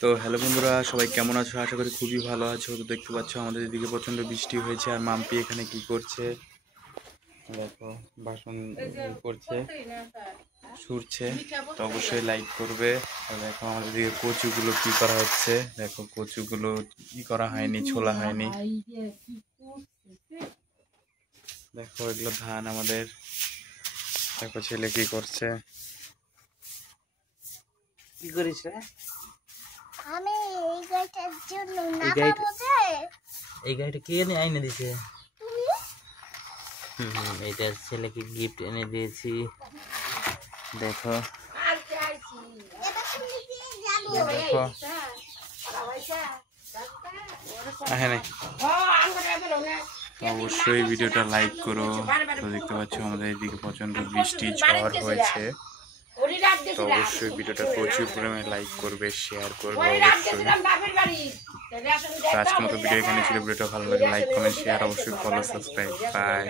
তো হ্যালো বন্ধুরা, সবাই কেমন আছো? আশা করি খুবই ভালো আছো। তো দেখতে পাচ্ছ আমাদের এদিকে প্রচণ্ড বৃষ্টি হয়েছে। আর মাম্পি এখানে কি করছে দেখো, বাসন করছে, ছুটছে। তো অবশ্যই লাইক করবে। আর দেখো আমাদের দিকে কচুগুলো কি করা হচ্ছে। দেখো কচুগুলো কি করা হয়নি, ছোলা হয়নি। দেখো এগুলো ধান আমাদের। দেখো ছেলে কি করছে। কি করিস রে? আমি এই গাড়িটার জন্য নামাবো যে। এই গাড়িটা কে এনে আইনে দিছে? তুমি এটা ছেলেকে গিফট এনে দিয়েছি। দেখো এটা শুনে দিয়ে যাবো। দেখো হ্যাঁ, অবশ্যই ভিডিওটা লাইক করো। তো দেখতে পাচ্ছ আমাদের এদিকে প্রচন্ড বৃষ্টি ঝড় হয়েছে। তো অবশ্যই ভিডিওটা প্রচুর পরিমাণে লাইক করবে, শেয়ার করবে অবশ্যই। তো আজকের মতো ভিডিও এখানে ছিল। ভিডিওটা ভালো লাগে লাইক কমেন্ট শেয়ার অবশ্যই, ফলো সাবস্ক্রাইব। বাই।